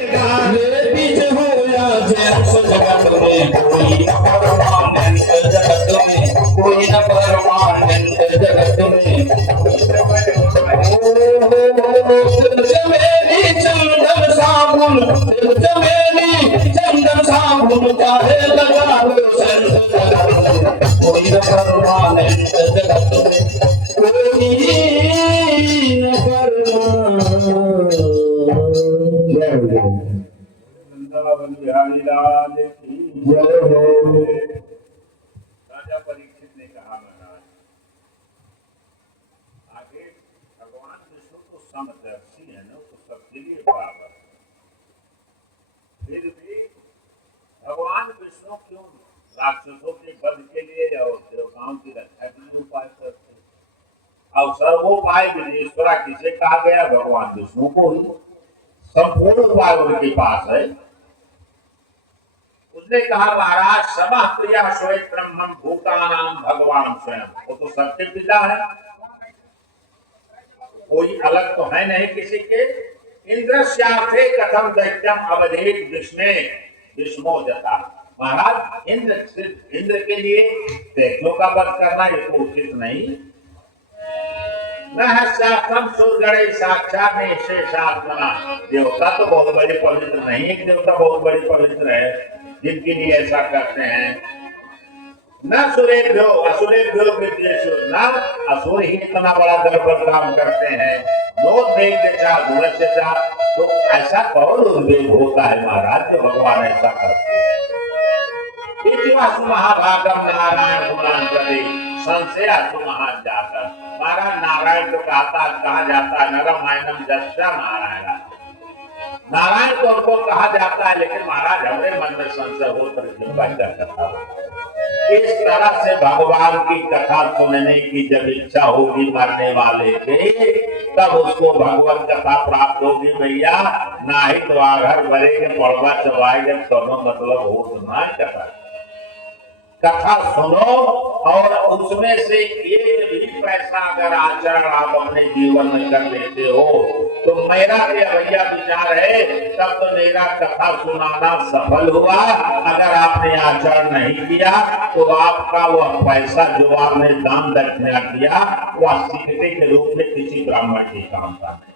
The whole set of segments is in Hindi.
ये बीच हो या जैस जगत में कोई न परमानेंट जगत में कोई न परमानेंट जगत में चमेली चंदन साबुन चमेली चंदन साबुन चाहे लगा लो संत कोई न परमानेंट जगत में कोई न परमानेंट। बिहारी लाल की जय हो। राजा परीक्षित ने कहा महाराज आगे भगवान विष्णु तो समदर्शी है ना, तो सबके लिए बराबर। फिर भी भगवान विष्णु क्यों राक्षसों के वध के लिए और देवताओं की रक्षा के लिए उपाय करते हैं? और सर्वोपाय विदेश्वरा किसे कहा गया? भगवान विष्णु को ही। संपूर्ण उपाय उनके पास है। उसने कहा महाराज समा प्रिया स्वयं ब्रह्मम भूतानाम भगवान स्वयं, वो तो सबके पिता है, कोई अलग तो है नहीं किसी के। इंद्रस्यार्थे कथम दैत्यम अवधेत विष्णे विष्णो जता। महाराज इंद्र सिर्फ इंद्र के लिए दैत्यों का वध करना ये तो उचित नहीं। न सूर्य साक्षात शेषात्मा, देवता तो बहुत बड़े पवित्र नहीं है, देवता बहुत बड़े पवित्र है जिनके लिए ऐसा करते हैं। न सुरेभ्यो असुरेभ्यो विद्येषु, न असुर ही इतना बड़ा गड़बड़ काम करते हैं। तो ऐसा कौन उद्वेग होता है महाराज जो भगवान ऐसा करते हैं? महाभागम नारायण गुणान प्रति संशय महान जाकर। महाराज नारायण तो कहा जाता है नरमायनम जस्या नारायण, नारायण तो उनको कहा जाता है, लेकिन महाराज हमारे मन में संशय हो तो इस तरह से भगवान की कथा सुनने की जब इच्छा होगी मरने वाले के, तब उसको भगवत कथा प्राप्त होगी भैया। ना ही तो आघर भरेंगे पड़वा चबाएंगे, दोनों मतलब हो सुना कथा सुनो और उसमें से एक भी पैसा अगर आचरण आप अपने जीवन में कर लेते हो तो मेरा भैया विचार है तब तो मेरा कथा सुनाना सफल हुआ। अगर आपने आचरण नहीं किया तो आपका वह पैसा जो आपने दान दक्षिणा किया वह सिक्के के रूप में किसी ब्राह्मण के काम का नहीं,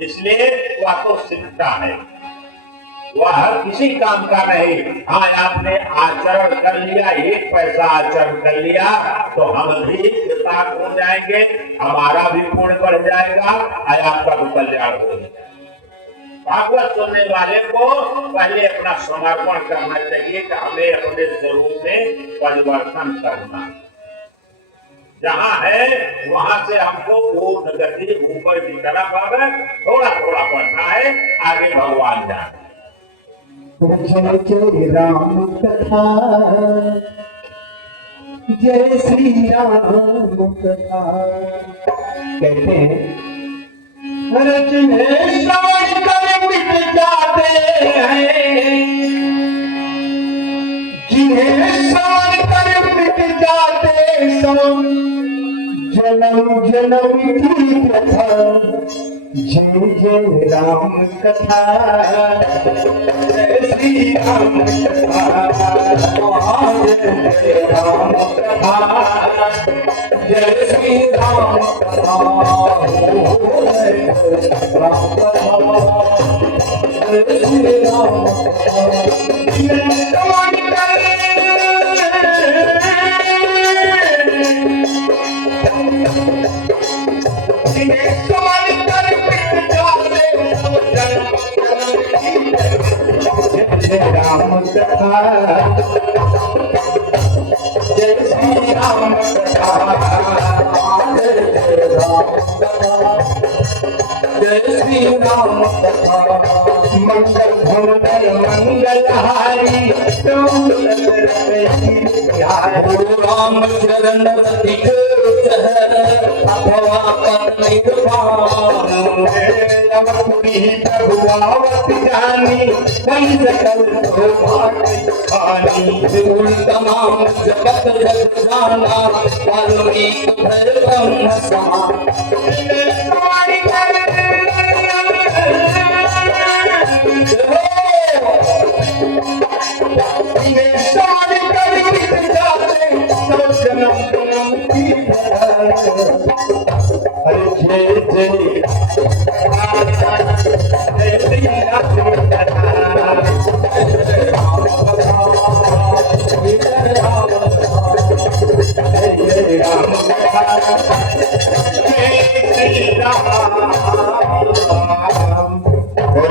इसलिए वह तो सिक्का है, वह हर किसी काम का नहीं। हाँ आपने आचरण कर लिया, एक पैसा आचरण कर लिया तो हम भी कृतार्थ हो जाएंगे, हमारा भी पुण्य बढ़ जाएगा और आपका भी कल्याण हो जाएगा। भागवत सुनने वाले को पहले अपना समर्पण करना चाहिए कि हमें अपने स्वरूप में परिवर्तन करना, जहाँ है वहां से हमको पूर्ण गति ऊपर की तरफ अब थोड़ा थोड़ा बढ़ना है, आगे भगवान जाने। जय जय राम कथा, जय श्री राम कथा। कहते हैं रचने श्रवण कर मिट जाते हैं, जिन्हें श्रवण कर मिट जाते सब जन्म जन्म की कथा। जय जय राम कथा, जय श्री राम कथा, जय राम कथा, जय श्री राम कथा, राम कथा, जय श्री राम राम कथा, जय श्री राम कथा, जय श्री राम कथा। मंगल भंडर मंगलहारी राम चरण अथवा प्रभुआवत जानी वही सकल तमाम जगत जग जाना वाल्मीकि भरतम समा।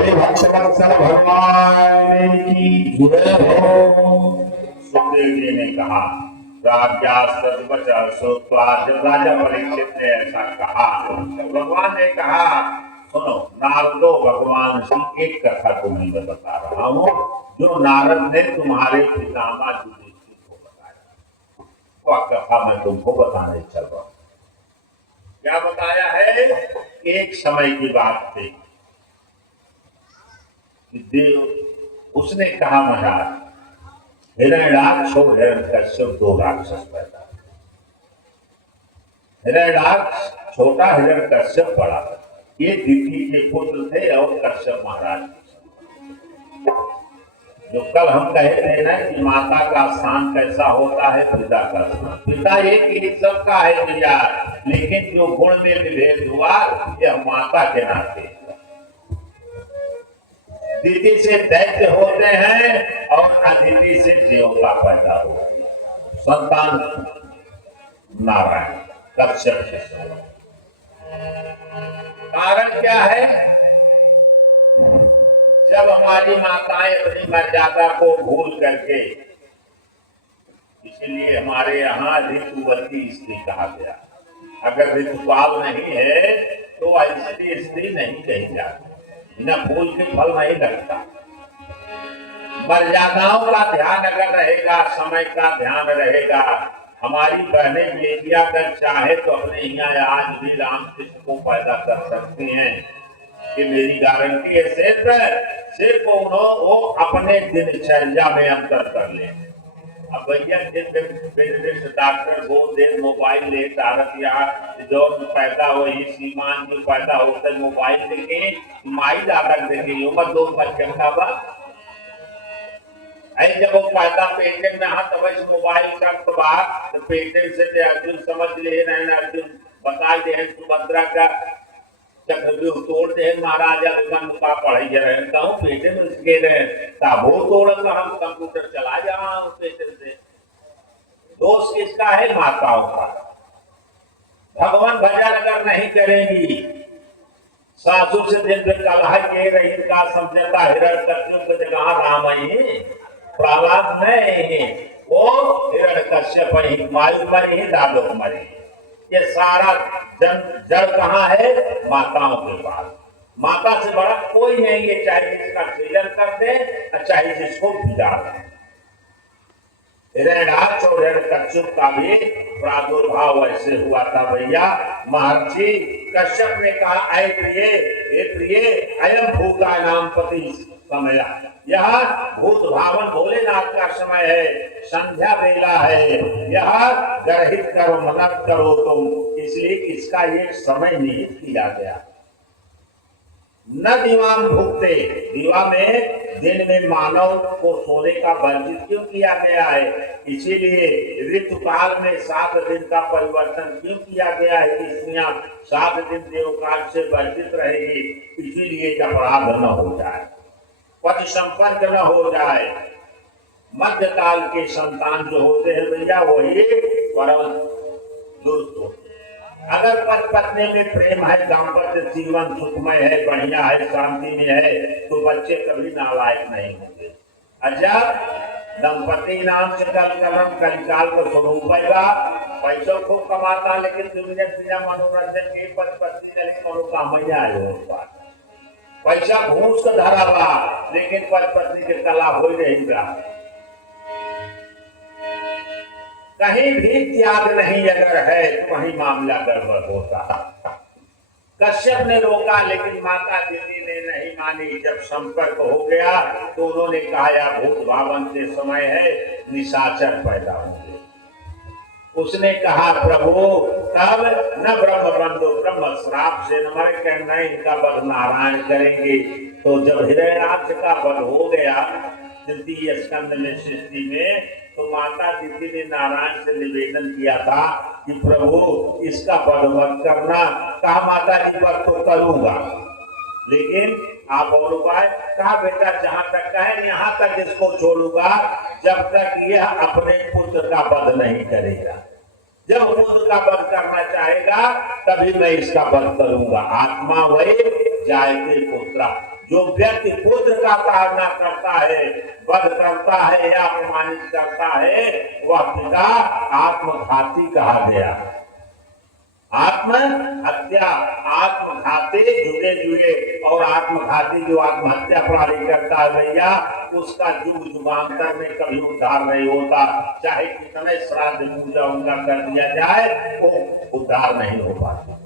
बोले भक्तवत्सल भगवान की जय हो। सुखदेव जी ने कहा, राजा सदवचन श्रुत्वा, जब राजा परीक्षित ने ऐसा कहा तो भगवान ने कहा, सुनो नारदो भगवान की एक कथा तुम्हें मैं बता रहा हूँ जो नारद ने तुम्हारे पितामह युधिष्ठिर को बताया। वह कथा मैं तुमको बताने चल रहा हूँ। क्या बताया है? एक समय की बात थी कि देव उसने कहा, महाराज हिरण्याक्ष और हिरण्यकश्यप दो राक्षस पैदा। हिरण्याक्ष छोटा, हिरण्यकश्यप बड़ा। ये दिति के पुत्र थे और कश्यप महाराज जो कल हम कहे थे ना कि माता का स्थान कैसा होता है, पिता का स्थान। पिता एक ही सबका है भैया, लेकिन जो गुण में विभेद हुआ यह माता के नाते। दिति से दैत्य होते हैं और अदिति से देवता पैदा होते हैं। संतान नारायण कश्यप के समान। कारण क्या है? जब हमारी माताएं अपनी मर्यादा को भूल करके, इसलिए हमारे यहाँ ऋतुवती स्त्री कहा गया। अगर ऋतुकाल नहीं है तो ऐसी स्त्री नहीं कही जाती, बिना फूल के फल नहीं लगता। मर्यादाओं का ध्यान अगर रहेगा, समय का ध्यान रहेगा, हमारी बहनें बेटियां अगर चाहे तो अपने यहाँ आज भी रामकृष्ण को पैदा कर सकती हैं। कि मेरी गारंटी है, सिर्फ वो अपने दिनचर्या में अंतर कर ले। अब भैया डॉक्टर बोल दे मोबाइल ले तारत यहाँ जो पैदा हो सीमान जो पैदा होता है मोबाइल देखे माई दादा देखे यो मत दो बच्चे का बा जब वो पैदा पेटेंट में हाथ वैसे मोबाइल का तो पेटेंट से अर्जुन समझ ले रहे अर्जुन बता दे सुभद्रा का चक्रव्यूह तोड़ दे महाराजा का पढ़ाई रहे पेटे में उसके रहे तब वो तोड़ हम कंप्यूटर चला जा रहा हूँ पेटे से। दोष किसका है? माताओं का। भगवान भजन अगर नहीं करेंगी, सासू से दिन में कलह के रही का समझता हिरण्यकश्यप की जगह राम ही प्रहलाद नहीं, वो हिरण्यकश्यप ही मायू मरी ही दादो मरी। ये सारा जड़ कहाँ है? माताओं के पास। माता से बड़ा कोई नहीं है, चाहे जिसका सृजन कर दे और चाहे जिसको बिगाड़ दे। हिरण्याक्ष और हिरण्यकश्यप का भी प्रादुर्भाव ऐसे हुआ था भैया। महर्षि कश्यप ने कहा, ऐ प्रिय हे प्रिय अयम भूका नाम पति समय, यह भूत भावन भोलेनाथ का समय है, संध्या बेला है, यह गर्हित करो मनन करो तुम, इसलिए इसका एक समय निहित किया गया। न दीवाम भुगते, दीवा में दिन में मानव को सोने का वर्जित क्यों किया गया है? इसीलिए ऋतुकाल में 7 दिन का परिवर्तन क्यों किया गया है कि स्त्रियां 7 दिन देवकाल से वर्जित रहेगी, इसीलिए अपराध न हो जाए, पति संपर्क न हो जाए। मध्यकाल के संतान जो होते हैं भैया वही परम दुरुस्त होते। अगर पति पत्नी में प्रेम है, दाम्पत्य जीवन सुखमय है, बढ़िया है, शांति में है, तो बच्चे कभी नालायक नहीं होंगे। अच्छा, दंपति नाम से कलम कलिकाल को स्वरूप होगा, पैसों खूब कमाता लेकिन दुनिया मनोरंजन के पति पत्नी चले मनोकामना है। पैसा घूस का धरा बा लेकिन पति पत्नी के कला हो ही रहेगा। कहीं भी त्याग नहीं अगर है तो वही मामला गड़बड़ होता। कश्यप ने रोका लेकिन माता दिति ने नहीं मानी। जब संपर्क हो गया तो उन्होंने कहा भूत भावन से समय है, निशाचर पैदा होंगे। उसने कहा प्रभु तब न ब्रह्म बंधु ब्रह्म श्राप से न मरे कहना इनका वध नारायण करेंगे। तो जब हिरण्याक्ष का वध हो गया तृतीय स्कंद में सृष्टि में, तो माता दिति ने नारायण से निवेदन किया था कि प्रभु इसका वध मत करना। कहा माता जी वध तो करूंगा लेकिन आप और उपाय। कहा बेटा जहां तक कहे यहाँ तक इसको छोड़ूंगा जब तक यह अपने पुत्र का वध नहीं करेगा। जब पुत्र का वध करना चाहेगा तभी मैं इसका वध करूंगा। आत्मा वही जायते पुत्र, जो व्यक्ति पुत्र का ताड़ना करता है, वध करता है या अपमानित करता है, वह पिता आत्मघाती कहा गया। आत्महत्या, आत्मघाती जुगे जुगे, और आत्मघाती जो आत्महत्या प्राणी करता है भैया, उसका युग युगांतर में कभी उद्धार नहीं होता। चाहे कितने श्राद्ध पूजा उनका कर दिया जाए, वो उद्धार नहीं हो पाता।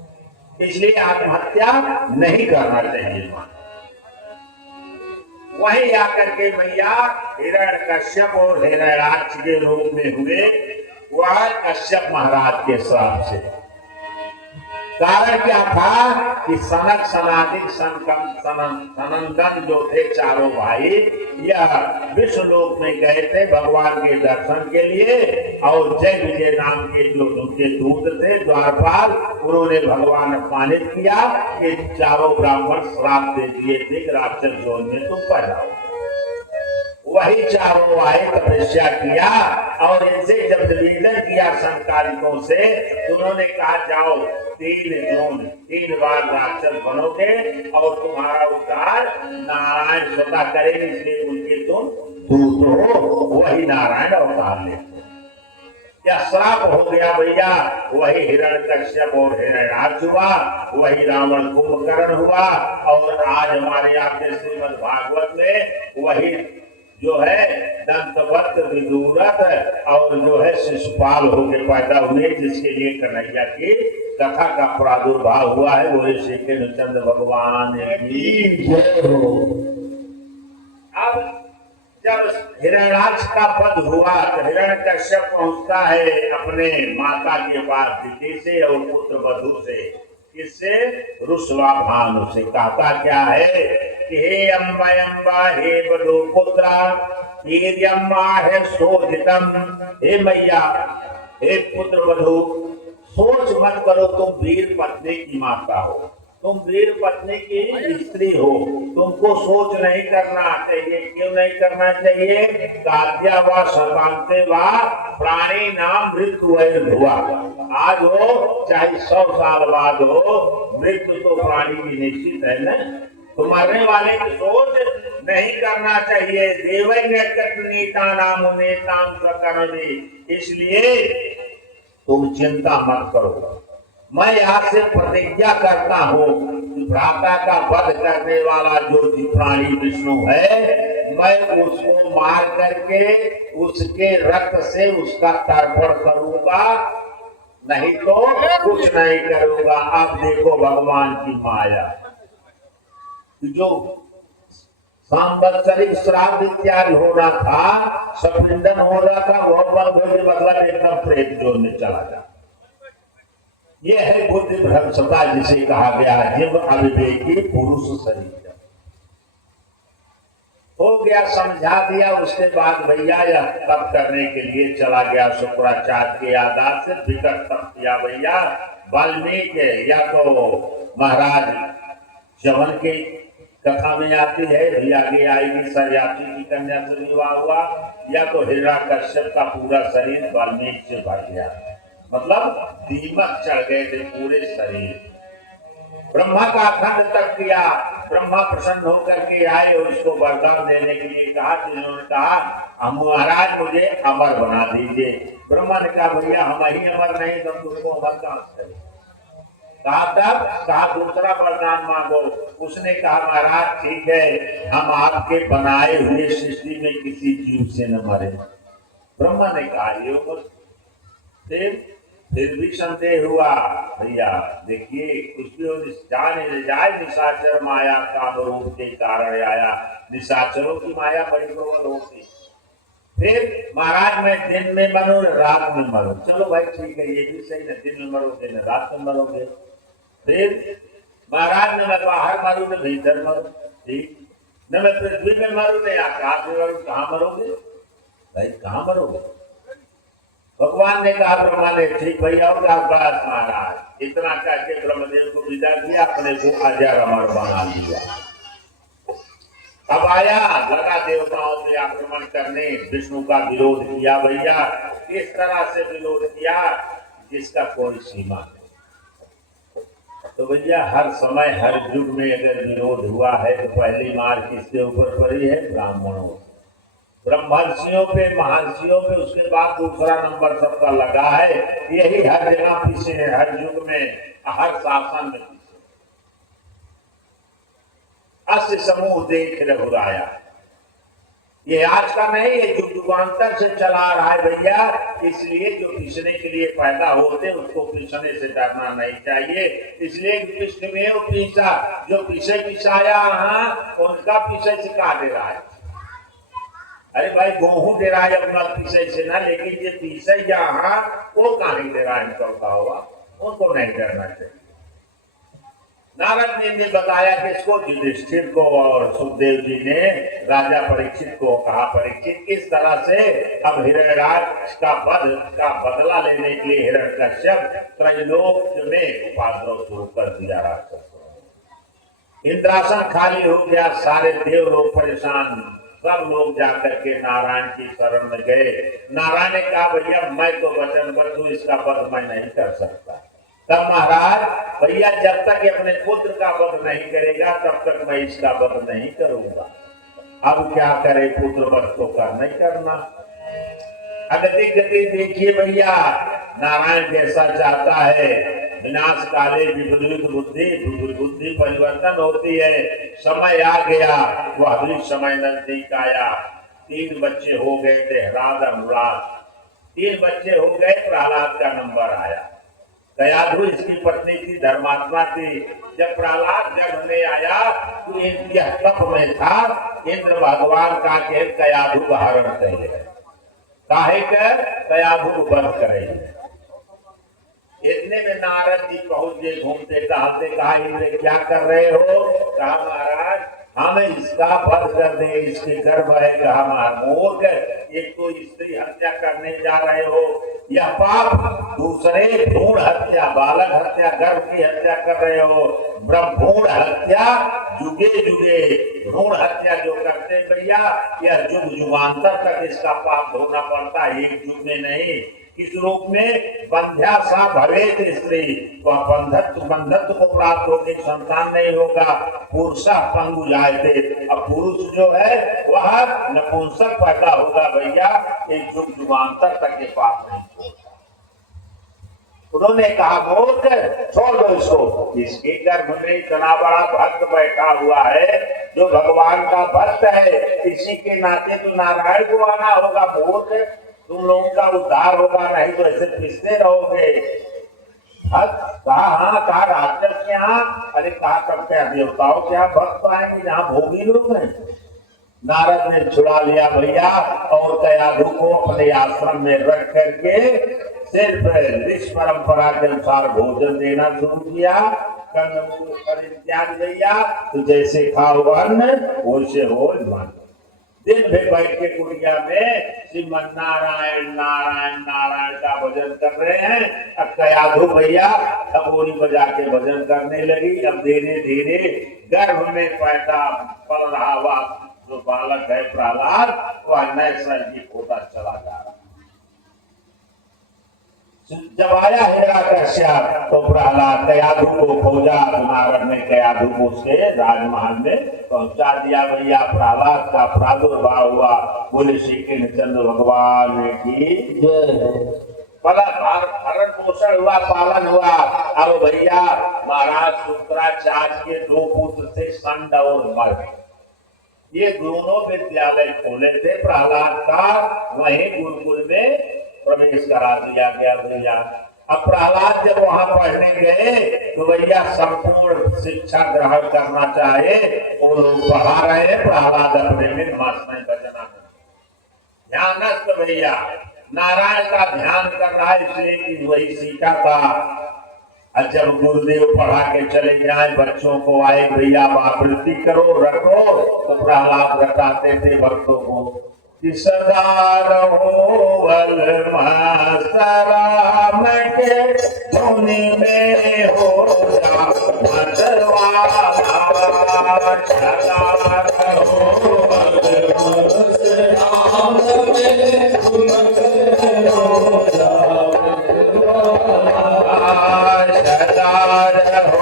इसलिए आत्महत्या नहीं करना चाहिए। वहीं आकर के भैया हिरण्यकश्यप और हिरण्याक्ष के रूप में हुए, वह कश्यप महाराज के श्राप से। कारण क्या था कि सनक सनातन सनंदन जो थे चारों भाई, यह विश्वलोक में गए थे भगवान के दर्शन के लिए, और जय विजय नाम के जो उनके दूत थे द्वारपाल, उन्होंने भगवान अपमानित किया कि चारों ब्राह्मण श्राप दे दिए थे कि राक्षस जोन में तुम पैदा हो। वही चारों आए, तपस्या किया, और इनसे जब निवेदन किया संकालिकों से, उन्होंने कहा जाओ 3 बार राक्षस बनोगे और तुम्हारा उद्धार नारायण स्वतः करेंगे, इसलिए उनके तुम दूत हो। वही नारायण अवतार लेते। क्या श्राप हो गया भैया? वही हिरण्यकश्यप और हिरण्याक्ष हुआ, वही रावण कुंभकर्ण हुआ, और आज हमारे आपके श्रीमद् भागवत में वही जो है दंतवत विदुरथ और जो है शिशुपाल होकर पैदा हुए, जिसके लिए कन्हैया की कथा का प्रादुर्भाव हुआ है। वो श्री कृष्णचंद्र भगवान की जय हो। अब जब हिरण्याक्ष का वध हुआ तो हिरण्यकश्यप पहुंचता है अपने माता के पास दिति से और पुत्र वधु से। इससे रुस्वा भानु से कहता क्या है कि हे अम्बा हे बधु पुत्रा वीर्यम्मा है शोधितम। हे मैया, हे पुत्र वधु, सोच मत करो तुम वीर पत्नी की माता हो, तुम वीर पत्नी की स्त्री हो, तुमको सोच नहीं करना चाहिए। क्यों नहीं करना चाहिए? काद्या व शतांते व प्राणी नाम मृत्यु हुआ। आज हो चाहे 100 साल बाद हो, मृत्यु तो प्राणी की निश्चित है ना। तो मरने वाले की सोच नहीं करना चाहिए। देवै नेता नाम नेताम सकरणे। इसलिए तुम चिंता मत करो। मैं आपसे प्रतिज्ञा करता हूँ कि भ्राता का वध करने वाला जो प्राणी विष्णु है, मैं उसको मार करके उसके रक्त से उसका तर्पण करूंगा, नहीं तो कुछ नहीं करूंगा। अब देखो भगवान की माया, जो सांवत्सरिक श्राद्ध इत्यादि होना था, सपिंडन हो रहा था, वह बंद होने मतलब एकदम प्रेत जोड़ने चला जा। यह है बुद्धि भ्रष्टता, जिसे कहा गया जीव अविवेकी पुरुष शरीर। हो गया, समझा दिया। उसके बाद भैया यह तप करने के लिए चला गया शुक्राचार्य के आदेश से। विकट तप किया भैया वाल्मीकि, या तो महाराज जवन के कथा में आती है, भी आगे आएगी, सरयाती की कन्या से विवाह हुआ, या तो हिरण्यकश्यप का पूरा शरीर वाल्मीकि से भर गया, मतलब दीमक चढ़ गए थे पूरे शरीर। ब्रह्मा का अखंड तप किया। ब्रह्मा प्रसन्न होकर के आए और उसको वरदान देने के लिए कहा। जिन्होंने कहा महाराज मुझे अमर बना दीजिए। ब्रह्मा ने कहा भैया हम ही अमर नहीं, तो तुमको अमर कहां से? कहा तब कहा दूसरा वरदान मांगो। उसने कहा महाराज ठीक है, हम आपके बनाए हुए सृष्टि में किसी जीव से न मरे। ब्रह्मा ने कहा ये फिर भी संदेह हुआ। भैया देखिए, कुछ भी जाए निशाचर माया काम रूप के कारण आया। निशाचरों की माया बड़ी प्रबल होती। फिर महाराज मैं दिन में मरो रात में मरो। चलो भाई ठीक है, ये भी सही, न दिन में मरोगे न रात में मरोगे। फिर महाराज ने मैं बाहर मरू न भीतर मरो, ठीक, न मैं पृथ्वी में मरू न आकाश में मरू। कहाँ मरोगे भाई, कहाँ मरोगे? भगवान ने कहा, ब्रह्मा ने ठीक भैया होगा महाराज। इतना करके ब्रह्मदेव को विदा किया, अपने को अजर अमर बना लिया। अब आया लगा देवताओं से आक्रमण करने, विष्णु का विरोध किया भैया। इस तरह से विरोध किया जिसका कोई सीमा नहीं। तो भैया हर समय हर युग में अगर विरोध हुआ है तो पहली मार किसके ऊपर पड़ी है? ब्राह्मणों, ब्रह्मर्षियों पे, महर्षियों पे, उसके बाद दूसरा नंबर सबका लगा है। यही हर जगह पीछे है, हर युग में, हर शासन में पीछे। अस समूह देख रघुराया, ये आज का नहीं, ये युगांतर से चला रहा है भैया। इसलिए जो पीछने के लिए पैदा होते उसको पीछने से डरना नहीं चाहिए। इसलिए पीछे में पीछा, जो पीछे पिछाया उनका पीछे से का दे रहा है। अरे भाई गेहूं दे रहा है अपना पीछे से ना, लेकिन ये पीछे यहाँ वो कहीं दे रहा है निकलता होगा, उनको नहीं डरना चाहिए। नारद ने बताया किसको? युधिष्ठिर को, और सुखदेव जी ने राजा परीक्षित को कहा, परीक्षित किस तरह से अब हिरण्यराज का वध का बदला लेने के लिए हिरण्यकश्यप त्रैलोक में उपद्रव शुरू कर दिया। राक्षस इंद्रासन खाली हो गया, सारे देव लोग परेशान, सब लोग जाकर के नारायण की शरण में गए। नारायण ने कहा भैया मैं तो वचनबद्ध हूं, इसका वध मैं नहीं कर सकता। तब महाराज भैया जब तक अपने पुत्र का वध नहीं करेगा तब तक मैं इसका वध नहीं करूंगा। अब क्या करे, पुत्र वध तो करना ही करना। अगति गति देखिए भैया, नारायण जैसा चाहता है, विनाश काले विपरीत बुद्धि, बुद्धि परिवर्तन होती है। समय आ गया, वह भी समय नजदीक आया। 3 बच्चे हो गए थे, ह्राद अनुराग, 3 बच्चे हो गए, प्रहलाद का नंबर आया। कयाधु इसकी पत्नी थी, धर्मात्मा थी। जब प्रहलाद गर्भ में आया तो यह तप में था, इंद्र भगवान का के कयाधु का हरण करेगा, काहे कर कयाधु को बंद करेंगे। इतने में नारद जी पहुंच गए, घूमते टहलते, कहा इंद्र क्या कर रहे हो? कहा महाराज हमें इसका वध कर दे, इसके गर्भ है। कहा मूर्ख, एक तो स्त्री हत्या करने जा रहे हो, यह पाप, दूसरे भ्रूण हत्या, बालक हत्या, गर्भ की हत्या कर रहे हो। भ्रूण हत्या जुगे जुगे, भ्रूण हत्या जो करते भैया यह युग युगांतर तक इसका पाप धोना पड़ता है, एक युग में नहीं। इस रूप में बंध्या सा भवेत स्त्री, वह बंधत्व को प्राप्त होगी, संतान नहीं होगा। पुरुषा पंगु जायते, अब पुरुष जो है वह नपुंसक पैदा होगा भैया, एक युग युगांतर तक के पाप नहीं होगा। उन्होंने कहा मूर्ख छोड़ दो इसको, इसके गर्भ में इतना बड़ा भक्त बैठा हुआ है जो भगवान का भक्त है, इसी के नाते तो नारायण को आना होगा। मूर्ख, तुम लोगों का उद्धार होगा, नहीं तो ऐसे पिसते रहोगे। कहा हाँ, कहा राक्षस के यहाँ, अरे कहा करते हैं देवताओं के यहाँ भक्त आए कि जहाँ भोगी लोग हैं। नारद ने छुड़ा लिया भैया, और कयाधु को अपने आश्रम में रख करके सिर्फ ऋषि परंपरा के अनुसार भोजन देना शुरू किया। कंदमूल परित्याग भैया, तो जैसे खाओ अन्न वैसे हो मन। दिन भर बैठ के कुटिया में श्रीमन नारायण नारायण नारायण का भजन कर रहे हैं। अब कयाधु भैया खबोरी बजा के भजन करने लगी। अब धीरे धीरे गर्भ में पैदा पल रहा हुआ जो बालक है प्रहलाद, वह नैसर्गिक होता चला जा रहा। जब आया हिरण्यकश्यप तो प्रहलाद कयाधु को खोजा, नारद ने कयाधु को उसके राजमहल में पहुंचा दिया। भैया प्रहलाद का प्रादुर्भाव हुआ। बोले श्री कृष्णचंद्र भगवान की भरण पोषण हुआ, पालन हुआ। अब भैया महाराज शुक्राचार्य के 2 पुत्र थे, संड और मर्ग। ये दोनों विद्यालय खोले थे प्रहलाद का, वहीं गुरुकुल में प्रवेश करा दिया गया भैया। अब प्रहलाद जब वहां पढ़ने गए तो भैया संपूर्ण शिक्षा ग्रहण करना चाहे, वो लोग पढ़ा रहे हैं, प्रहलाद अपने में मस्त नहीं बजना। ध्यानस्थ भैया नारायण का ध्यान कर रहा है, इसलिए कि वही सीखा था। जब गुरुदेव पढ़ा के चले जाए बच्चों को, आए भैया आवृत्ति करो रटो, तो प्रहलाद रटाते थे भक्तों को कि सदा रहो राम के धुनी में हो जा मतवाला, सदा रहो राम में हो जा सदा रहो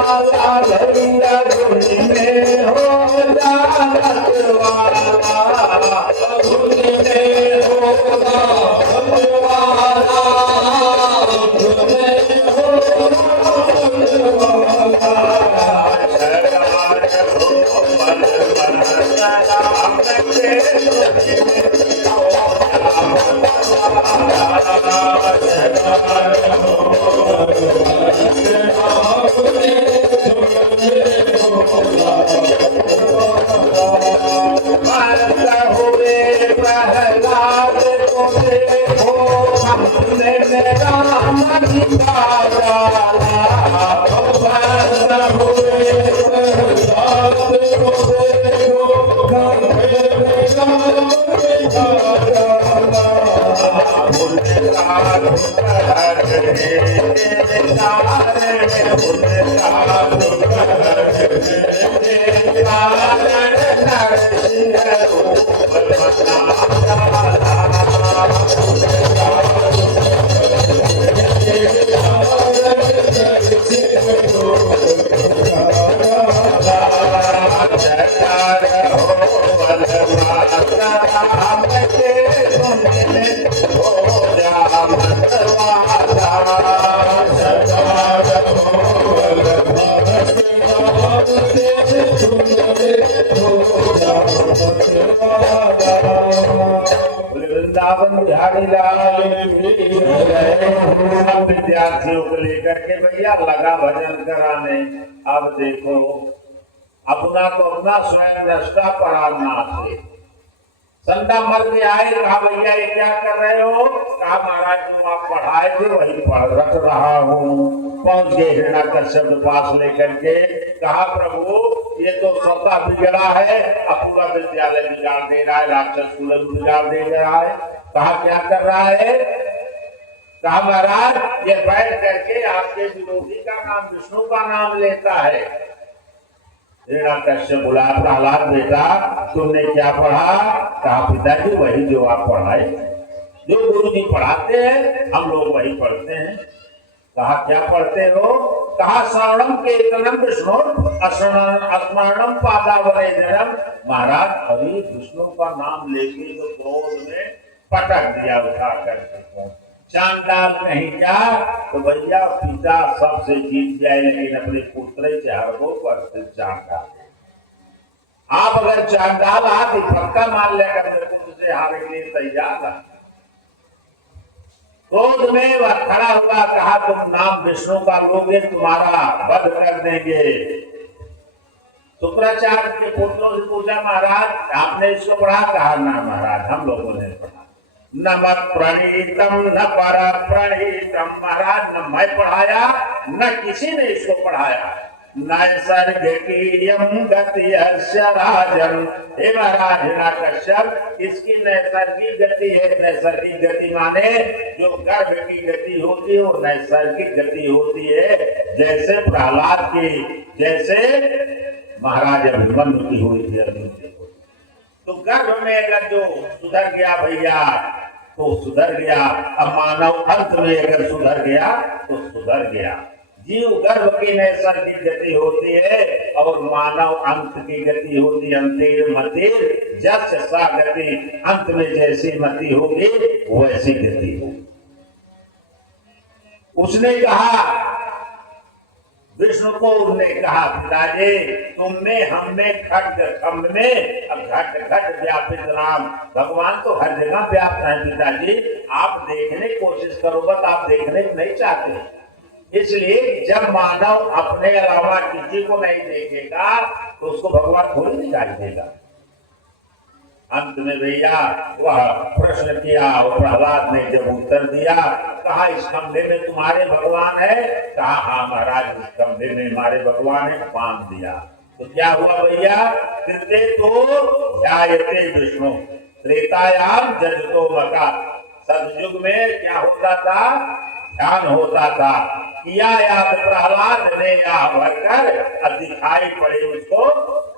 वाला भैया धुन में हो जागत वाला धुन में होगा वाला धुन में वृंदावन बिहारी लाल विद्यार्थियों को लेकर के भैया लगा भजन कराने। अब देखो अपना तो अपना स्वयं नष्टा परानाथ है। संता मर के आए, कहा भैया ये क्या कर रहे हो? कहा महाराज तुम आप पढ़ाए थे वही पढ़ रख रहा हूँ। पहुंच गए हिरण्यकश्यप पास लेकर के, कहा प्रभु ये तो स्वतः बिगड़ा है, अब पूरा विद्यालय बिगाड़ दे रहा है, राक्षस कुल बिगाड़ दे रहा है। कहा क्या कर रहा है? कहा महाराज ये बैठ करके आपके विरोधी का नाम विष्णु का नाम लेता है। हिरण्यकश्यप बोला प्रहलाद बेटा तुमने क्या पढ़ा? कहा पिताजी वही जो आप पढ़ाए, जो गुरु जी पढ़ाते हैं हम लोग वही पढ़ते हैं। कहा क्या पढ़ते हो? कहा शरणम कीर्तनम विष्णु स्मरणम पादावरे जन्म। महाराज अभी विष्णु का नाम लेके तो क्रोध में पटक दिया उठा करके। चांडाल नहीं क्या तो भैया पिता सबसे जीत जाए, लेकिन अपने पुत्र चारों पर चांडाल। आप अगर चांडाल आदि पक्का मान लेकर अपने पुत्र से हारने के लिए तैयार है। क्रोध में वह खड़ा हुआ, कहा तुम नाम विष्णु का लोगे तुम्हारा वध कर देंगे। शुक्राचार्य के पुत्रों से पूछा महाराज आपने इसको पढ़ा? कहा ना महाराज हम लोगों ने पढ़ा। न मत प्रणीतम न पर प्रणीतम। महाराज न मैं पढ़ाया न किसी ने इसको पढ़ाया। नैसर्गिकीयम गति राजन। हे महाराज हिरण्यकश्यप इसकी नैसर्गिक गति है। नैसर्गिक गति माने जो गर्भ की गति होती है वो नैसर्गिक गति होती है। जैसे प्रहलाद की, जैसे महाराज अभिमन्यु की हुई थी। तो गर्भ में अगर जो सुधर गया भैया तो सुधर गया। अब मानव अंत में अगर सुधर गया तो सुधर गया। जीव गर्भ की नैसर्गिक गति होती है और मानव अंत की गति होती है। अंतिर मतिर जस सा गति। अंत में जैसी मति होगी वैसी गति होगी। उसने कहा विष्णु को, उसने कहा पिताजी तुमने हमने खड्ग खम्भ में अब घट घट व्यापित राम। भगवान तो हर जगह व्याप्त है पिताजी, आप देखने की कोशिश करो बस आप देखने नहीं चाहते। इसलिए जब मानव अपने अलावा किसी को नहीं देखेगा तो उसको भगवान थोड़ी दिखाई देगा। अंत में भैया वह प्रश्न किया और प्रहलाद ने जब उत्तर दिया, कहा इस कमरे में तुम्हारे भगवान है? कहा हाँ महाराज इस कमरे में हमारे भगवान है। बांध दिया तो क्या हुआ भैया? कृते तो ध्यायते विष्णु त्रेतायाम जजतो मका। सतयुग में क्या होता था? ध्यान होता था। किया याद प्रहलाद ने या भरकर दिखाई पड़े उसको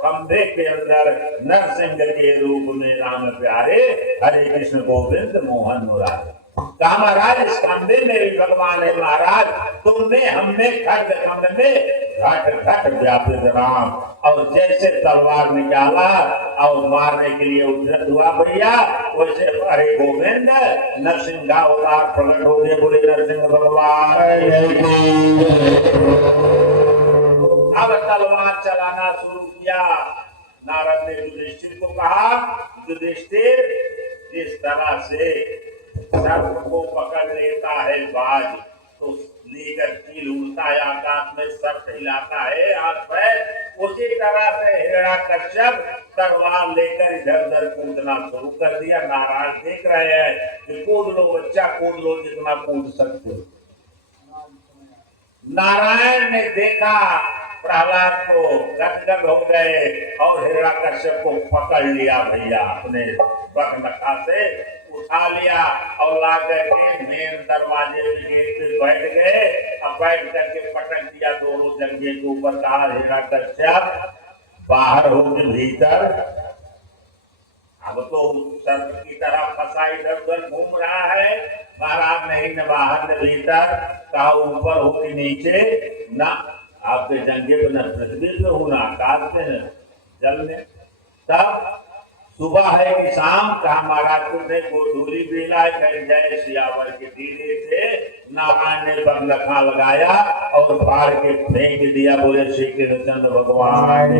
खंभे के अंदर नरसिंह के रूप में राम प्यारे हरे कृष्ण गोविंद मोहन मुरारे। कहा महाराज इस खंभे में भी भगवान है महाराज, तुमने हमें खड्ग खंभ में घट घट व्यापित राम। और जैसे तलवार निकाला और मारने के लिए उद्यत हुआ भैया, वैसे अरे गोविंद नरसिंह अवतार प्रकट हो गए, बोले नरसिंह भगवान। अब तलवार चलाना शुरू किया। नारद ने युधिष्ठिर को कहा, युधिष्ठिर जिस तरह से सर्प को पकड़ लेता है बाज, तो लेकर कील उड़ता है आकाश में, सर्प हिलाता है हाथ पैर, उसी तरह से हिरण्यकश्यप तलवार लेकर इधर उधर कूदना शुरू कर दिया। नारायण देख रहे हैं कि कूद लो बच्चा, कूद लो जितना कूद सकते हो। नारायण ने देखा प्रहलाद को, गदगद हो गए और हिरण्यकश्यप को पकड़ लिया भैया, अपने बकनखा से उठा लिया और ला करके मेन दरवाजे पे बैठ गए। अब बैठ करके पटक दिया दोनों जंगे के ऊपर। कहा हिरण्यकश्यप बाहर हो के भीतर, अब तो सर्प की तरह फंसा इधर उधर घूम रहा है। महाराज नहीं न बाहर न भीतर, कहा ऊपर हो के नीचे, ना आपके जंगे पे न पृथ्वी पे हो, न आकाश पे, न जल में। तब सुबह है कि शाम, कहा महाराज को ने गोधूली बेला है, जय सियावर के धीरे से नारायण ने बंदखा लगाया और फाड़ के फेंक दिया। बोले श्री कृष्ण भगवान।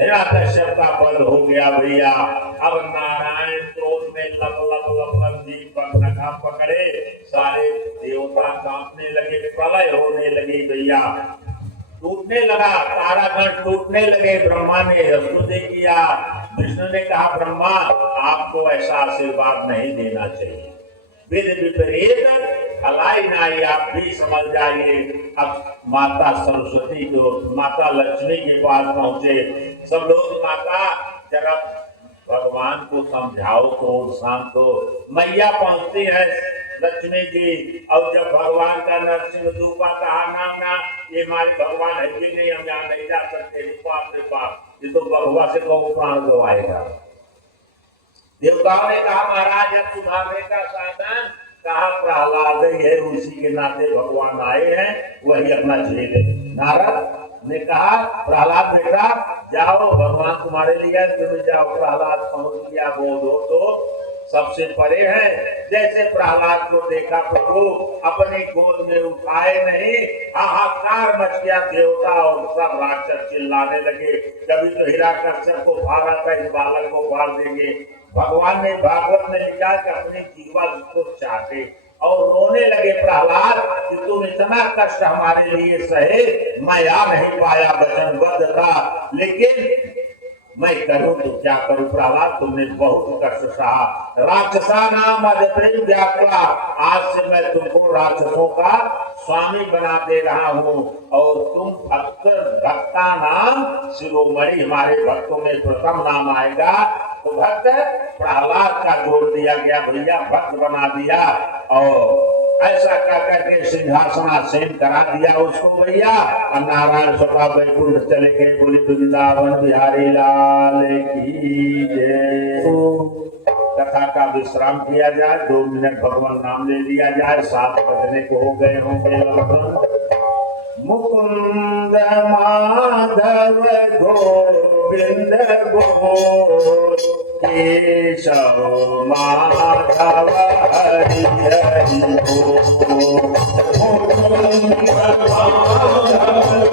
हिरण्यकश्यप का वध हो गया भैया। अब नारायण क्रोध में लब लब लब लब जी बंदखा पकड़े, सारे देवता कांपने लगे, प्रलय होने लगी भैया, टूटने लगा, तारागण टूटने लगे। ब्रह्मा ने स्तुति किया। विष्णु ने कहा ब्रह्मा आपको ऐसा आशीर्वाद नहीं देना चाहिए, विध विपरीत हलाई नाई, आप भी समझ जाइए। अब माता सरस्वती को, माता लक्ष्मी के पास पहुंचे सब लोग। माता जरा भगवान को समझाओ तो शांत हो। मैया पहुंचती है लक्ष्मी जी, और जब भगवान का नरसिंह रूपा कहा नाम ना, ये हमारे भगवान है कि नहीं, हम यहाँ नहीं जा सकते, पाप रे पाप, ये तो भगवा से गौ प्राण गवाएगा। देवताओं ने कहा महाराज अब सुधारने का साधन, कहा प्रहलाद ही है, उसी के नाते भगवान आए हैं, वही अपना झेले। नारद ने कहा प्रहलाद बेटा जाओ, भगवान तुम्हारे लिए तुम जाओ। प्रहलाद पहुंच गया, बोध हो तो सबसे परे है। जैसे प्रहलाद को देखा प्रभु अपनी गोद में उठाए नहीं, हाहाकार मच गया। देवता और सब राक्षस चिल्लाने लगे, कभी तो हिरण्यकश्यप को फाड़ा था, इस बालक को फाड़ देंगे। भगवान ने भागवत में लिखा कि अपनी जीवा को चाटे और रोने लगे। प्रहलाद कि तुम इतना कष्ट हमारे लिए सहे, मैं आ नहीं पाया, वचनबद्ध था, लेकिन मैं करूं तो क्या करूं। प्रहलाद तुमने बहुत कष्ट सहा, राक्षसा नाम अजप्रेम व्यापला, आज से मैं तुमको राक्षसों का स्वामी बना दे रहा हूं, और तुम भक्ता नाम शिरोमणि, हमारे भक्तों में प्रथम नाम आएगा। तो भक्त प्रहलाद का जोड़ दिया गया भैया, भक्त बना दिया, और ऐसा कर करके सिंहासनासीन करा दिया उसको भैया। और नारायण सभा वैकुंठ चले गए। बोली वृंदावन बिहारी लाल की जय। कथा का विश्राम किया जाए, 2 मिनट भगवान नाम ले लिया जाए, 7 बजने को हो गए होंगे। मुकुंद माधव गोविंद गोविंद केशव माधव हरि हरि बोल। मुकुंद माधव गोविंद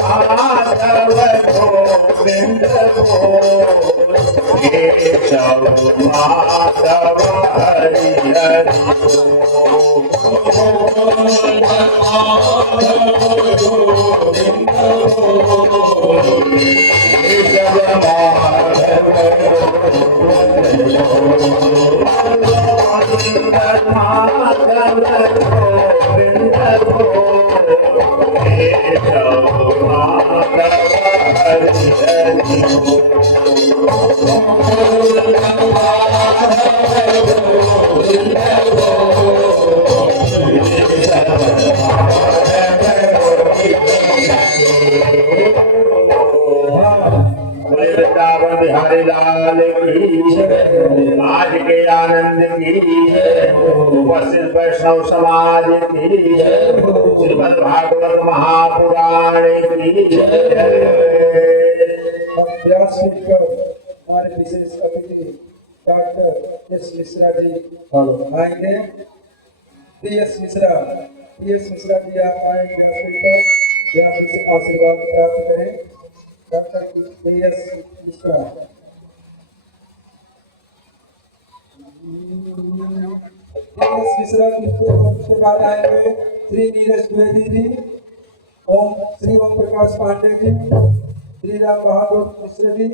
माधव गोविंद बोल केशव माधव हरि हरि वृंदावन बिहारी लाल की आज के आनंद की उपस्थित वैष्णव समाज की श्रीमद् भागवत महापुराण की अभ्यास कर हमारे विशेष अतिथि डॉक्टर एस मिश्रा जी आएंगे। टी.एस. मिश्रा जी आप आए व्यासपीठ पर यहाँ से आशीर्वाद प्राप्त करें। Doctor T.S.. मिश्रा उसके बाद आएंगे श्री नीरज द्विवेदी जी, श्री ओम प्रकाश पांडे जी, श्री राम बहादुर मिश्र जी,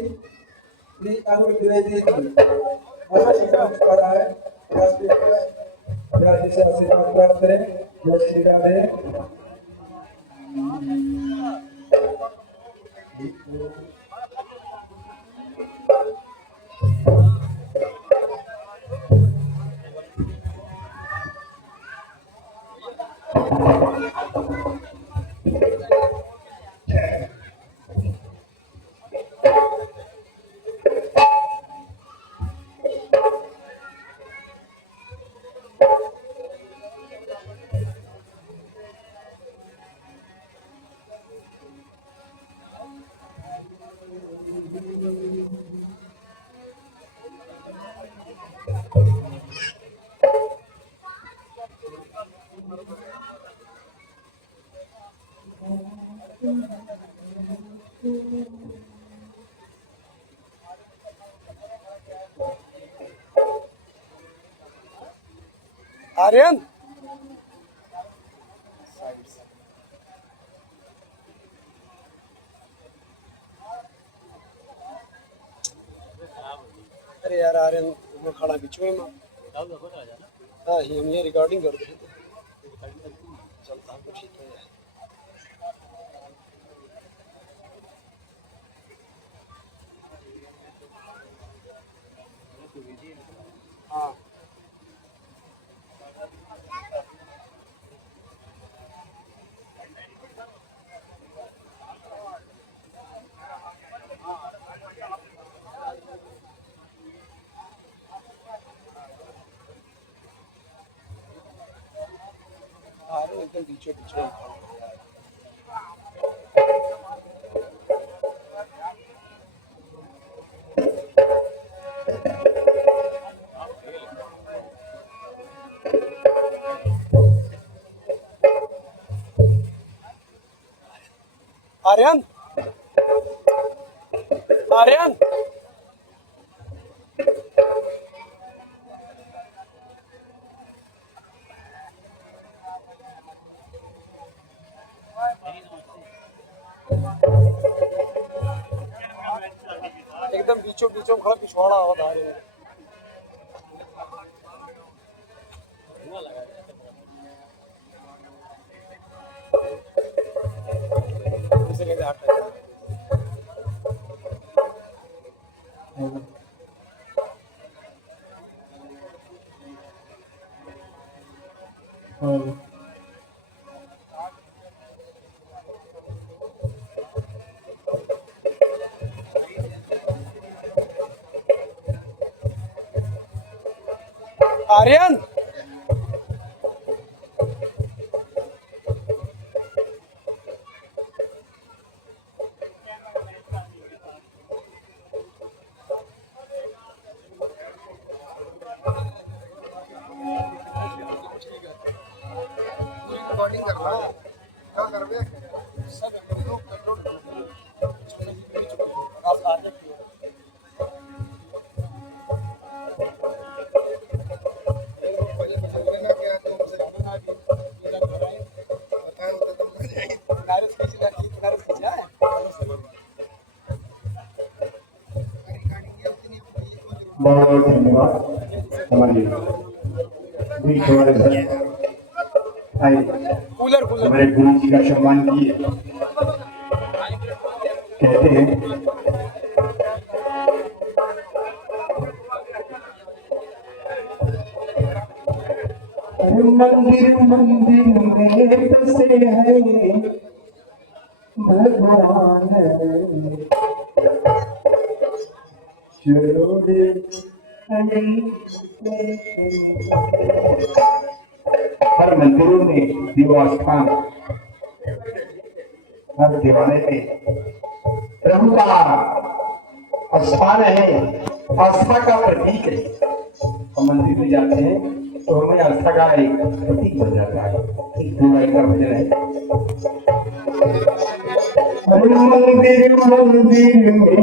श्री अरुण द्विवेदी जी पर आए से आशीर्वाद प्राप्त करें। जय श्री राधे। आर्यन अरे यार आर्यन मैं खड़ा बीच में हाँ हम ये रिकॉर्डिंग कर रहे थे चलता तो ठीक है। हाँ एकदम बीचों बीच में आर्यन आर्यन एकदम बीचों बीचों खड़ा पिछवाड़ा होता है। आर्यन बहुत धन्यवाद हमारे बीच हमारे सर आए हमारे गुरु जी का सम्मान किए। कहते हैं मंदिर मंदिर में बसे हैं भगवान, चलो रे हर मंदिरों में देवस्थान, हर दीवाने में प्रभु का स्थान है, आस्था का प्रतीक है। हम मंदिर में जाते हैं तो हमें आस्था का एक प्रतीक बन जाता है। एक दुआई का भजन है, मंदिर मंदिर में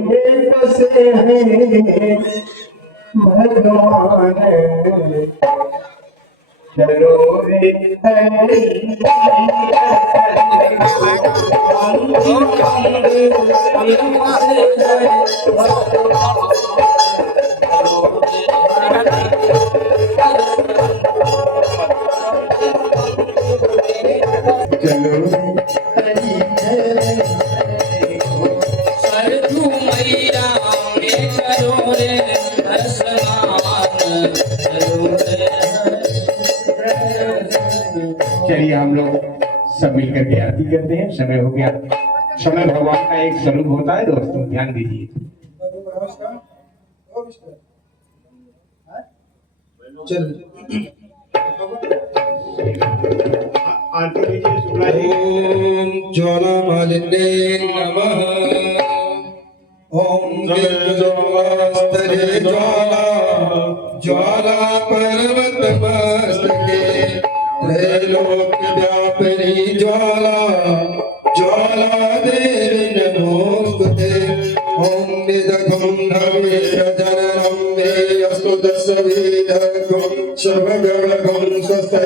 बसे हैं भगवान, चलो रे चलिए हम लोग सब मिलकर के आरती करते हैं। समय हो गया। समय भगवान का एक स्वरूप होता है दोस्तों, ध्यान दीजिए। ओम ज्वाला मालिन्ये नमः। ओम ज्वालास्तरे ज्वाला ज्वाला पर्वत मस्तके, त्रैलोक व्यापिनी ज्वाला ज्वाला देवी नमोस्तुते। ओम निदघं धवे जननं मे अस्तु दशविधं सर्वगणं स्वस्ते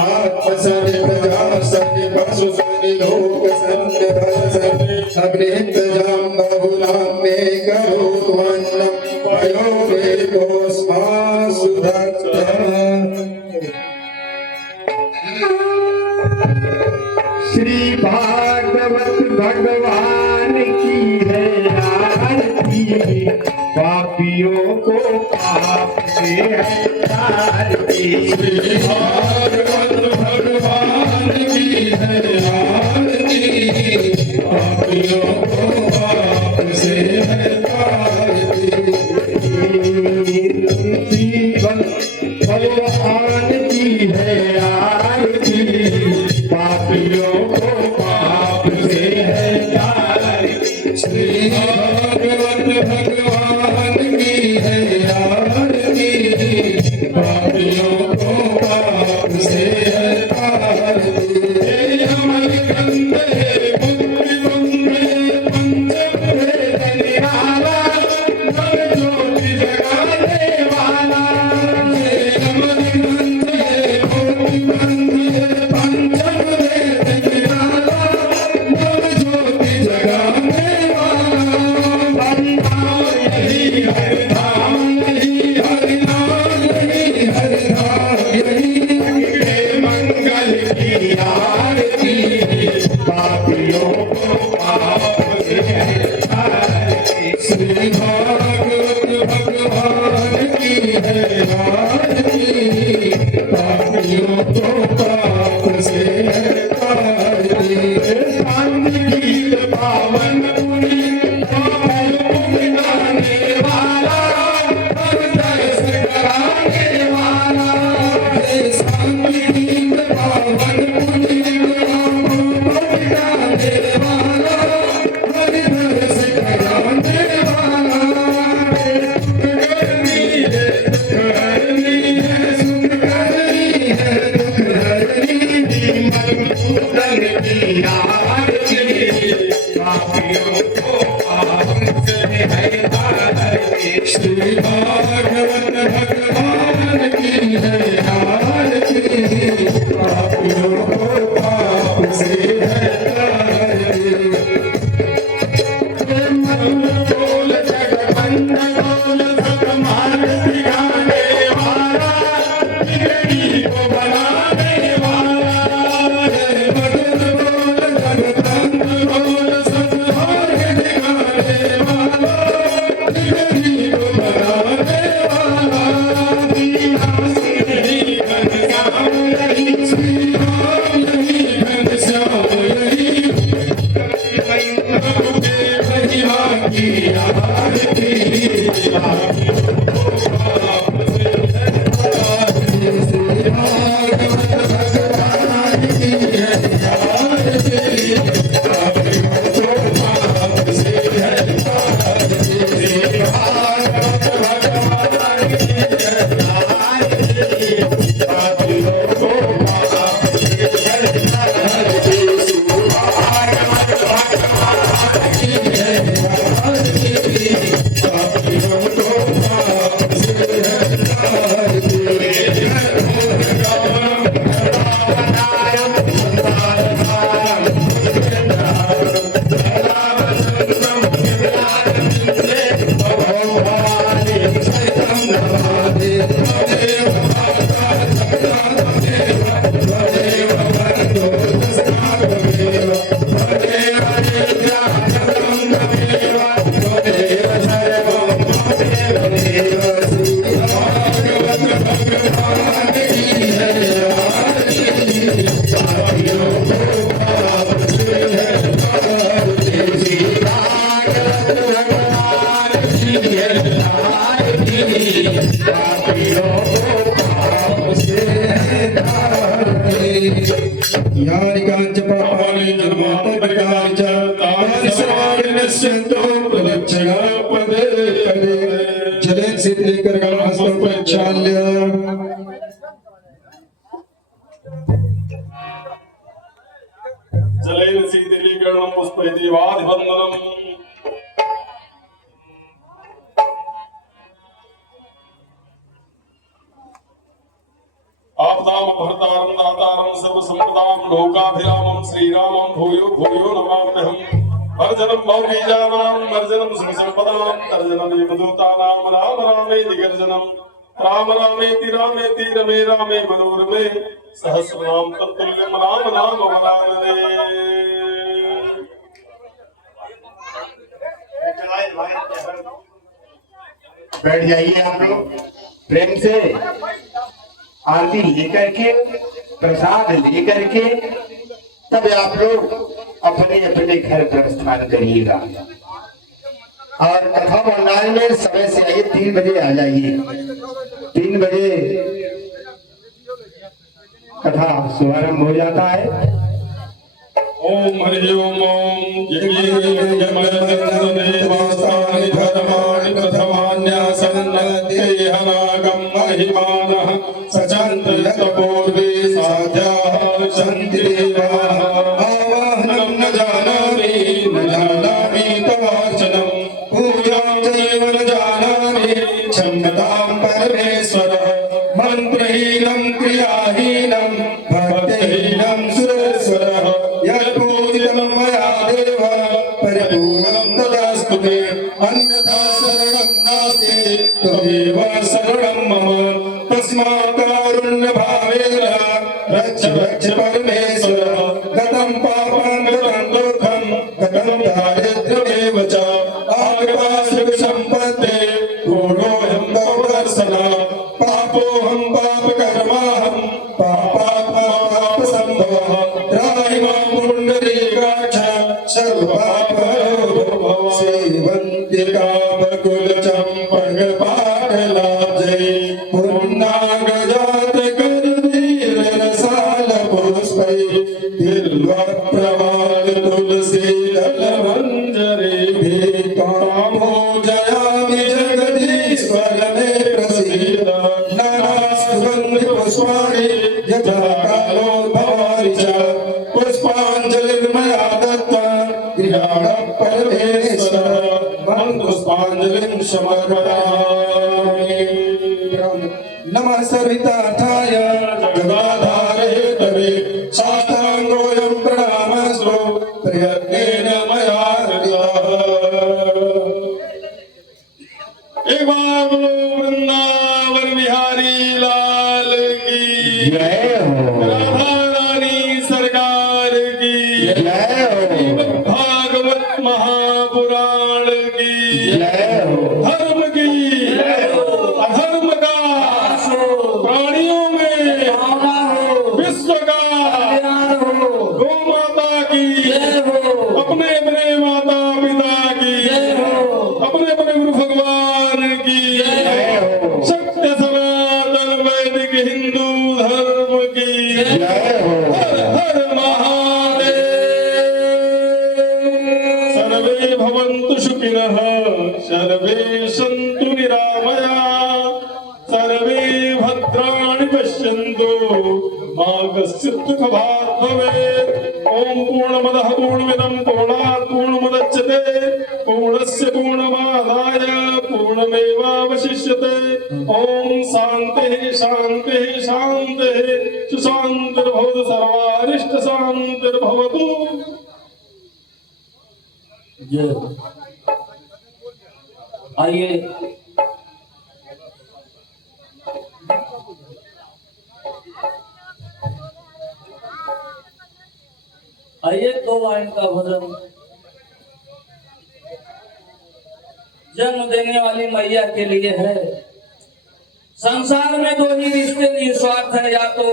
आत्मसनि प्रजासनि पशुसनि लोकसनि धनसनि अग्निन्द्रजां बहुलां मे करोत्वन्नं वयोवेदोऽस्मासु दत्तः। श्री भागवत भगवान की है आरती, पापियों को पाप से है तारती। श्री भागवत भगवान की है आरती, पापियों को पाप से है तारती। श्री भगवान की है आरती, पापियों को पाप से है तारती। श्री भागवत भगवान की है आरती, पापियों को पाप से है तारती। हमारे कंधे मुक्ति बंधे पंचम वेद निराला, नव ज्योति जगाने वाला। हमारे कंधे मुक्ति बंधे पंचम वेद निराला, नव ज्योति जगाने वाला। हरि नाम यही हरि धाम यही, हरि नाम यही हरि धाम यही। के मंगल की आरती, पापियों को पाप से है तारती। श्री भागवत भगवान की है आरती, पापियों को पाप से है तारती। शांति गीत पावन पुनि, पावन पुनि गाने वाला, हर दर्श कराने वाला। शांति गीत पावन पुनि, पावन पुनि गाने वाला। की आरती, पापियों को पाप से है आरती। श्री भागवत भगवान की है आरती, पापियों को पाप से है आरती। बोल जगबंद बोल सब मार्ग दिखाने वाला, बिगड़ी को बनाने वाला। मगन बोल जगबंद बोल सब मार्ग दिखाने वाला, बिगड़ी को बनाने वाला। श्री घनश्याम यही, श्री राम यही, घनश्याम यही, महिमा की आरती। श्री भागवत भगवान की है आरती, पापियों को पाप से है आरती। श्री भागवत भगवान की है आरती, पापियों को पाप से है आरती। श्री भागवत भगवान की है आरती, पापियों को पाप से है आरती। जलेन से लेकर हस्तों पर चाल्य जलेन शीतलीकरणं पुष्पैर्दिवादिवन्दनम्। आपदां भर्तारं दातारं सर्वसम्पदां लोकाभिरामं श्रीरामं भूयो भूयो नमाम्यहम्। वर्जनं भवबीजानां वर्जनं सुसम्पदां तर्जनं यमदूतानां राम रामेति गर्जनं। राम रामेति रामेति रमे रामे मनोरमे सहस्रनाम तत्तुल्यं राम नाम वरानने। बैठ जाइए आप लोग प्रेम से। आरती लेकर के, प्रसाद लेकर के तब आप लोग अपने अपने घर प्रस्थान करिएगा। और कथा पंडाल में समय से आइए, 3 बजे आ जाइए। 3 बजे कथा शुभारंभ हो जाता है। ओम हरि ओम देवास्तानि धर्माणि प्रथमान्यासन्नत्येहनागं महिमानः सचन्द्रयतपूर्वे साध्याः सन्ति देवाः। आवाहनं न जानामि तवार्चनं, पूजां चैव न जानामि क्षम्यतां परमेश्वर। मन्त्रहीनं क्रियाहीनं भक्तिहीनं सुरेश्वरः। यत्पूजितं मया देव परिपूर्णं तदास्तु ते। अन्यथा शरणं नास्ति त्वमेव शरणं मम। तस्मात् कारुण्यभावेन रक्ष रक्ष परमेश्वर। गतं पापं गतं दुःखं गतं दारिद्र्यमेव च आगतासुखसम्पत्ते गुणोऽहं बहुदर्शनः। पापोऽहं पापकर्माहं पापात्मा पापसम्भवः। त्राहि मां पुण्डरीकाक्ष सर्वपापहरो भव। सेवन्तिका बकुलचम्पकपाटलाब्जै पुन्नागजात करवीररसालपुष्पै। बिल्वप्रवाल तुलसीदलमञ्जरीभिः कामोजयामि जगदीश्वर मे प्रसीद। नानासुगन्धिपुष्पाणि यथा कालोद्भवानि च पुष्पाञ्जलि श्रोत्रयत्नेन मया हृदयः। एक बार बोलो वृंदावन बिहारी लाल की जय हो, राधा रानी सरकार की जय हो, भागवत महापुराण की जय हो, धर्म की अधर्म का प्राणियों में विश्व का गौ माता की अपने अपने माता पिता की अपने अपने गुरु भगवान की सत्य सनातन वैदिक हिंदू धर्म की जय हो। हर हर महादेव। सर्वे भवन्तु सुखिनः सर्वे सन्तु निरामया सर्वे भद्राणि पश्यन्तु मा कश्चित् दुःखभाग् भवेत्। ॐ पूर्णमदः पूर्णमिदं पूर्णात् पूर्णमुदच्यते पूर्णस्य पूर्णमादाय पूर्णमेवावशिष्यते। ॐ शान्तिः शान्तिः शान्तिः सुशान्तिर्भवतु सर्वारिष्ट शान्तिर्भवतु। आइए आइए 2 लाइन का भजन जन्म देने वाली मैया के लिए है। संसार में 2 ही रिश्ते निस्वार्थ है, या तो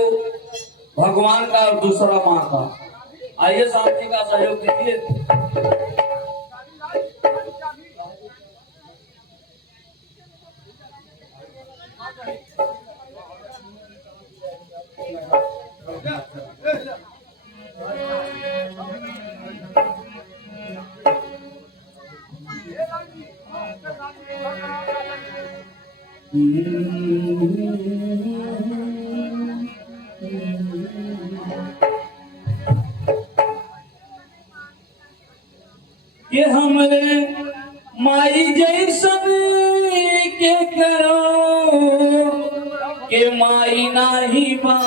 भगवान का और दूसरा माँ का। आइए शांति का सहयोग दीजिए। कि हमरे माई जैसन के करो के माई नाही बा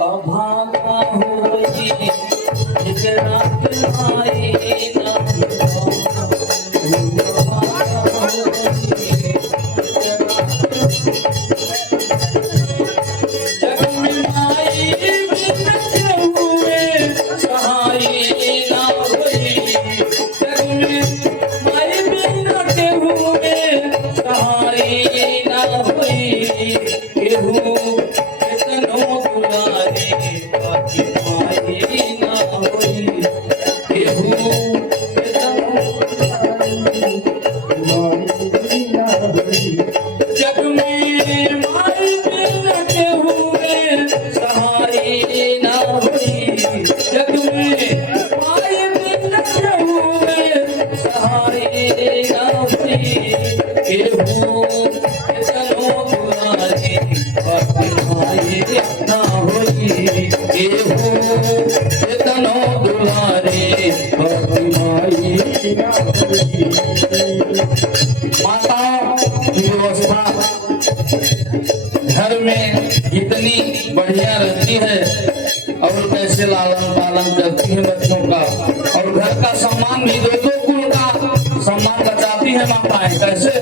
अभागा होई जेकरा के माई नाही बा जग में माई बिन हुए सहाय ना होई। जग में माई बिन हुए सहाय ना होई। केहू कितनो दुलारे बाकी माई ना होई। केहू जग में माई बिन हुए सहाय ना होई। जग में माई बिन हुए सहाय ना होई। केहू कितनो दुलारे बाकी माई ना होई। केहू कितनो दुलारे बाकी माई ना होई। माता की व्यवस्था घर में इतनी बढ़िया रहती है और कैसे लालन पालन करती है बच्चों का, और घर का सम्मान भी 2 कुल का सम्मान बचाती है माताएं। कैसे